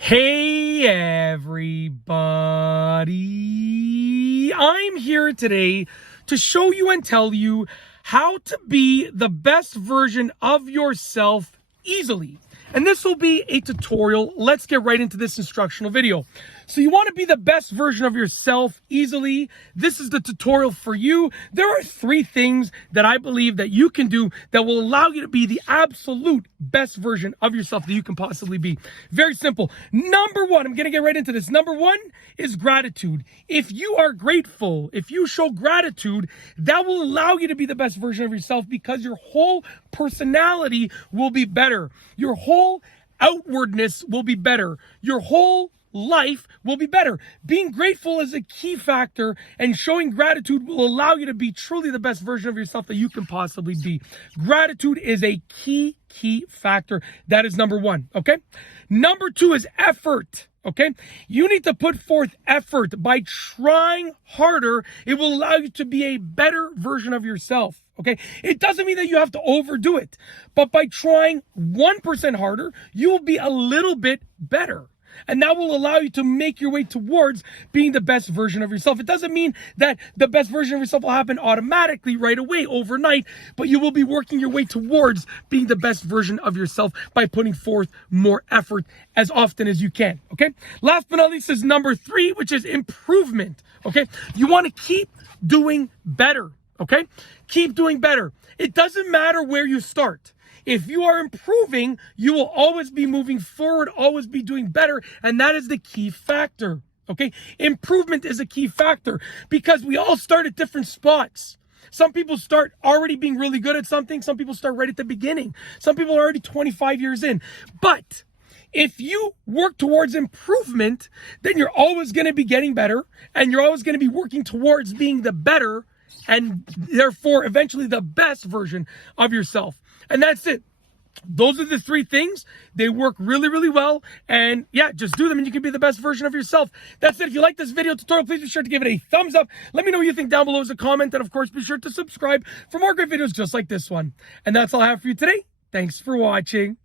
Hey everybody, I'm here today to show you and tell you how to be the best version of yourself easily. And this will be a tutorial. Let's get right into this instructional video. So you want to be the best version of yourself easily. This is the tutorial for you. There are 3 things that I believe that you can do that will allow you to be the absolute best version of yourself that you can possibly be. Very simple. Number 1, I'm going to get right into this. Number 1 is gratitude. If you are grateful, if you show gratitude, that will allow you to be the best version of yourself because your whole personality will be better. Your whole outwardness will be better. Your whole life will be better. Being grateful is a key factor, and showing gratitude will allow you to be truly the best version of yourself that you can possibly be. Gratitude is a key factor. That is number 1, okay? Number 2 is effort. Okay, you need to put forth effort. By trying harder, it will allow you to be a better version of yourself. Okay, it doesn't mean that you have to overdo it, but by trying 1% harder, you will be a little bit better. And that will allow you to make your way towards being the best version of yourself. It doesn't mean that the best version of yourself will happen automatically right away, overnight, but you will be working your way towards being the best version of yourself by putting forth more effort as often as you can, okay? Last but not least is number 3, which is improvement, okay? You want to keep doing better, okay? Keep doing better. It doesn't matter where you start. If you are improving, you will always be moving forward, always be doing better, and that is the key factor, okay? Improvement is a key factor because we all start at different spots. Some people start already being really good at something. Some people start right at the beginning. Some people are already 25 years in. But if you work towards improvement, then you're always going to be getting better, and you're always going to be working towards being the better and therefore eventually the best version of yourself. And that's it. Those are the 3 things. They work really well. And yeah, just do them and you can be the best version of yourself. That's it. If you like this video tutorial, please be sure to give it a thumbs up. Let me know what you think down below as a comment. And of course, be sure to subscribe for more great videos just like this one. And that's all I have for you today. Thanks for watching.